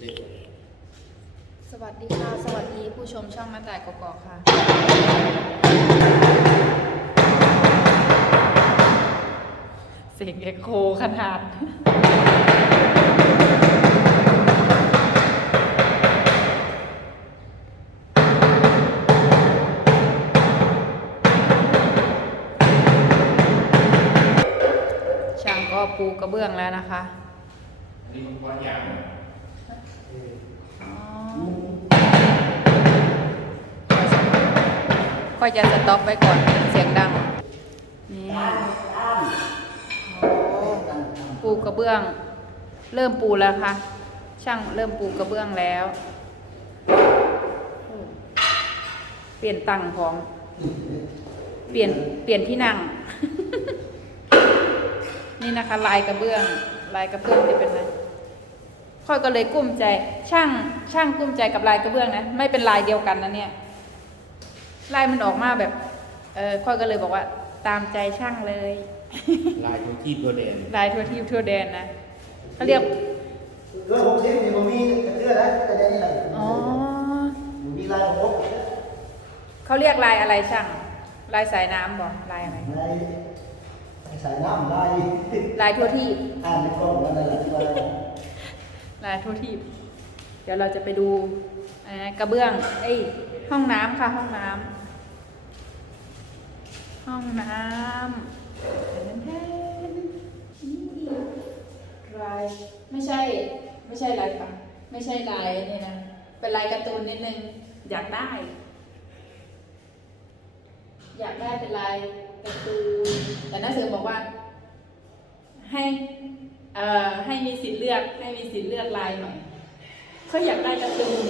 สวัสดีค่ะ สวัสดีผู้ชมช่องมาแต่กอกๆค่ะ เสียงเอ็กโคขนาด ช่างก็ปูกระเบื้องแล้วนะคะ อันนี้มันก้อนยางนะ ก็จะสต็อปไว้ก่อนเสียงดัง นี่ปูกระเบื้อง เริ่มปูแล้วค่ะ ช่างเริ่มปูกระเบื้องแล้ว เปลี่ยนตังของ เปลี่ยนเปลี่ยนที่นั่ง นี่นะคะ ลายกระเบื้อง ลายกระเบื้องจะเป็นไงค่อยก็เลยกุ้มใจ ช่าง ช่างกุ้มใจกับลายกระเบื้องนะ ไม่เป็นลายเดียวกันนะเนี่ย ลายมันออกมาแบบ เออค่อยก็เลยบอกว่า ตามใจช่างเลย ลายตัวที่ตัวแดนลายทั่วทีทั่วแดนนะเขาเรียก ร้อยหกสิบนี่ผมมีเสื้อนะแต่เดี๋ยวนี้อะไรอ๋อ ผมมีลายของผมเขาเรียกลายอะไรช่าง ลายสายน้ำบอกลายอะไร ลายสายน้ำลายลายทั่วทีอ่านในกล้องนั่นแหละที่ว่าลายทั่วทีเดี๋ยวเราจะไปดูอะไรนะกระเบื้อง เอ้ย ห้องน้ำค่ะ ห้องน้ำห้องน้ำแทนๆนี่ลายไม่ใช่ ไม่ใช่ลายค่ะ ไม่ใช่ลายนี่นะ เป็นลายการ์ตูนนิดนึง อยากได้ อยากได้เป็นลายการ์ตูนแต่น้าเสือบอกว่า ให้เอ่อให้มีสิทธิ์เลือกให้มีสิทธิ์เลือกลายหน่อยเขาอยากได้การ์ตูน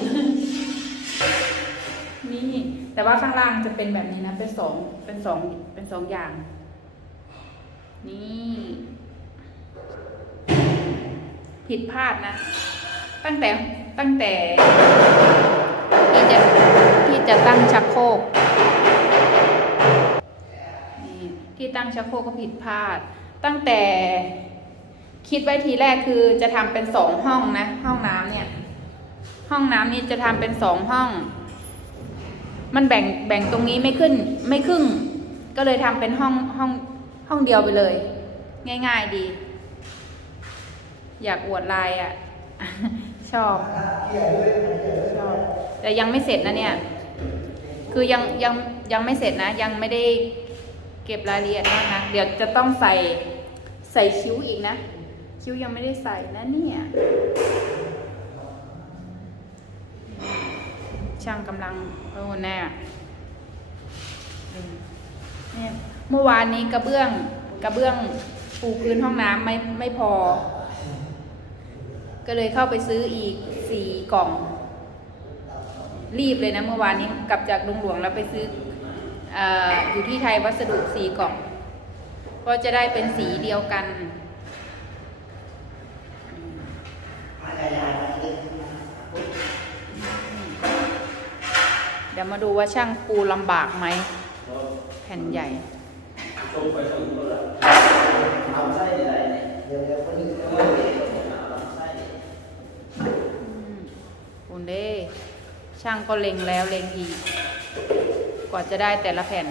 นี่ แต่ว่าข้างล่างจะเป็นแบบนี้นะ เป็นสองเป็นสองเป็นสองอย่าง นี่ ผิดพลาดนะ ตั้งแต่ตั้งแต่ที่จะที่จะตั้งชักโครกนี่ที่ตั้งชักโครกก็ผิดพลาด ตั้งแต่คิดไว้ทีแรกคือจะทำเป็นสองห้องนะ ห้องน้ำเนี่ย ห้องน้ำนี่จะทำเป็นสองห้อง มันแบ่งแบ่งตรงนี้ไม่ขึ้นไม่ครึ่ง ก็เลยทำเป็นห้องห้องห้องเดียวไปเลย ง่าย ๆดี อยากอวดลายอะ ชอบชอบ แต่ยังไม่เสร็จนะเนี่ย คือยังยังยังไม่เสร็จนะ ยังไม่ได้เก็บรายละเอียดมากนะเดี๋ยวจะต้องใส่ใส่คิ้วอีกนะ คิ้วยังไม่ได้ใส่นะเนี่ย ช่างกำลังโอ้แน่เนี่ยเมื่อวานนี้กระเบื้องกระเบื้องปูพื้นห้องน้ำไม่ไม่พอ ก็เลยเข้าไปซื้ออีกสี่กล่อง รีบเลยนะเมื่อวานนี้กลับจากลุงหลวงแล้วไปซื้ออออยู่ที่ไทยวัสดุสี่กล่อง ก็จะได้เป็นสีเดียวกัน ดี๋ยวมาดูว่าช่างปูลำบากไหม แผ่นใหญ่คุณเด้ช่างก็เล็งแล้วเล็งอีก กว่าจะได้แต่ละแผ่น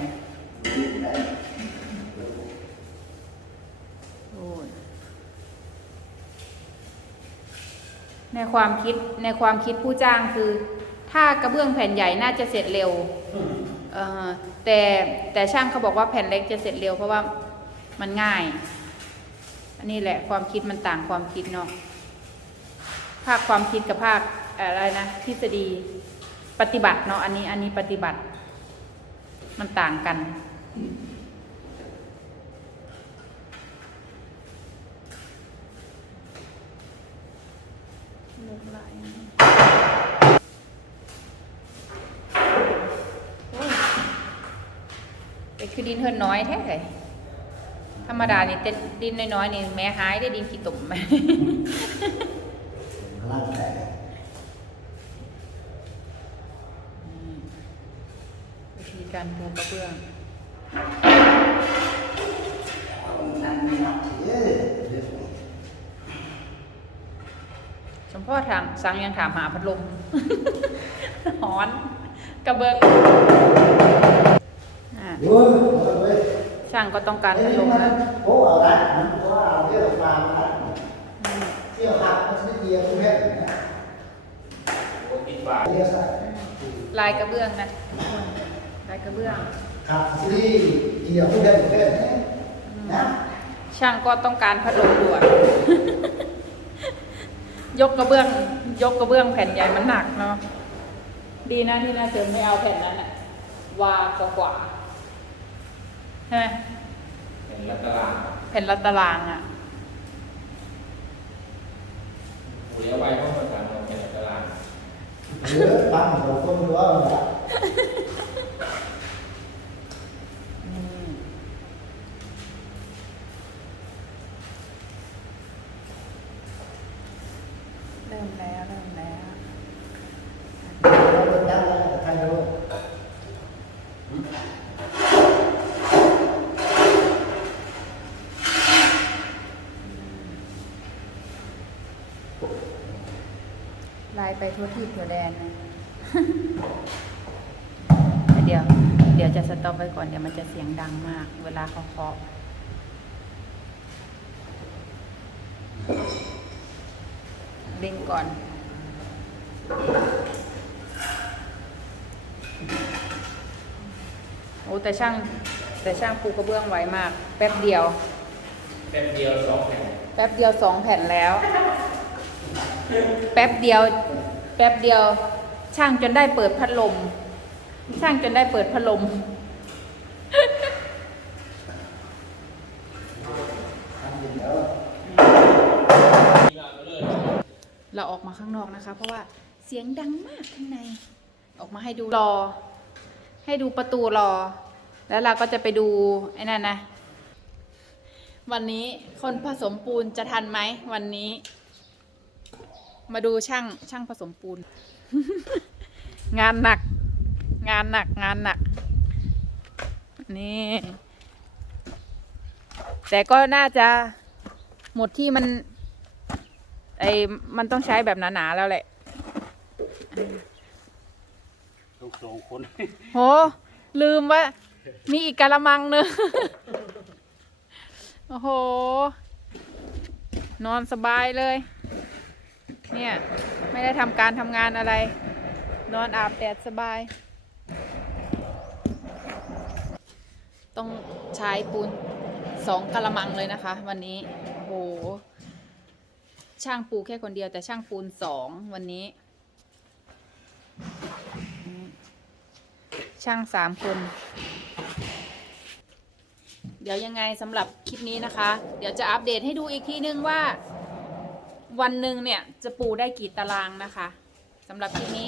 ในความคิดในความคิดผู้จ้างคือ ถ้ากระเบื้องแผ่นใหญ่น่าจะเสร็จเร็วเออแต่แต่ช่างเขาบอกว่าแผ่นเล็กจะเสร็จเร็วเพราะว่ามันง่าย อันนี้แหละความคิดมันต่างความคิดเนาะภาคความคิดกับภาคอะไรนะทฤษฎีปฏิบัติเนาะอันนี้อันนี้ปฏิบัติ มันต่างกันเลือกลาย คือดินเฮินน้อยแท้เลยธรรมดานี่เต้นดินน้อยๆนี่แม้หายได้ดินขี้ตุ่มพลังแตกวิธีการปูกระเบื้องเอ๊ะเดี๋ยวชมพราะว่าทางสังยังถามหาพัดลมหอน กระเบื้องอะ Ui, ôi, ôi. ช่างก็ต้องการพัด Thế ล nhưng ม mà นะ bố ở đấy, bố ở cái hộp làm đó. Cái hộp nó sẽ chia không hết. โอ้ปิดฝา Chia sẻ. ลายกระเบื้องนะลายกระเบื้อง Hạt sẽ chia không hết một hết đấy. Nhá. ช่างก็ต้องการพัดลมด่วนยกกระเบื้อง ยกกระเบื้องแผ่นใหญ่มันหนักเนาะดีนะที่น่าเจอไม่เอาแผ่นนั้นอะวากกว่า ใช่ไหมเป็นรัตลางแผ่นละตารางอะโอ้ยเอาไว้ห้องประธานของเป็นรัตลาง Nhớ bằng một con nữa không ạ? อืมเริ่มแล้ว เริ่มแล้ว Nó được đăng lên ลายไปทั่วที่ทั่วแดนนะเดี๋ยว เดี๋ยวจะสต็อปไว้ก่อน เดี๋ยวมันจะเสียงดังมาก เวลาเขาเคาะเล่งก่อน โอ้แต่ช่างแต่ช่างปูกระเบื้องไวมาก แป๊บเดียว แป๊บเดียวสองแผ่น แป๊บเดียวสองแผ่นแล้ว แป๊บเดียว แป๊บเดียว ช่างจนได้เปิดพัดลม ช่างจนได้เปิดพัดลม เราออกมาข้างนอกนะคะ เพราะว่าเสียงดังมากข้างใน ออกมาให้ดูรอ ให้ดูประตูรอ แล้วเราก็จะไปดูไอ้นั่นนะวันนี้คนผสมปูนจะทันไหมวันนี้ มาดูช่างช่างผสมปูน งานหนัก งานหนักงานหนัก นี่ แต่ก็น่าจะหมดที่มัน ไอ้มันต้องใช้แบบหนาๆแล้วแหละลูกสองคน โห ลืมว่า มีอีกกะละมังหนึงโอ้โห นอนสบายเลย เนี่ย ไม่ได้ทำการทำงานอะไร นอนอาบแดดสบาย ต้องใช้ปูนสองกะละมังเลยนะคะ วันนี้โหช่างปูแค่คนเดียวแต่ช่างปูนสองวันนี้ ช่างสามคน เดี๋ยวยังไงสำหรับคลิปนี้นะคะ เดี๋ยวจะอัปเดตให้ดูอีกทีนึงว่า วันหนึ่งเนี่ยจะปูได้กี่ตารางนะคะสำหรับที่นี้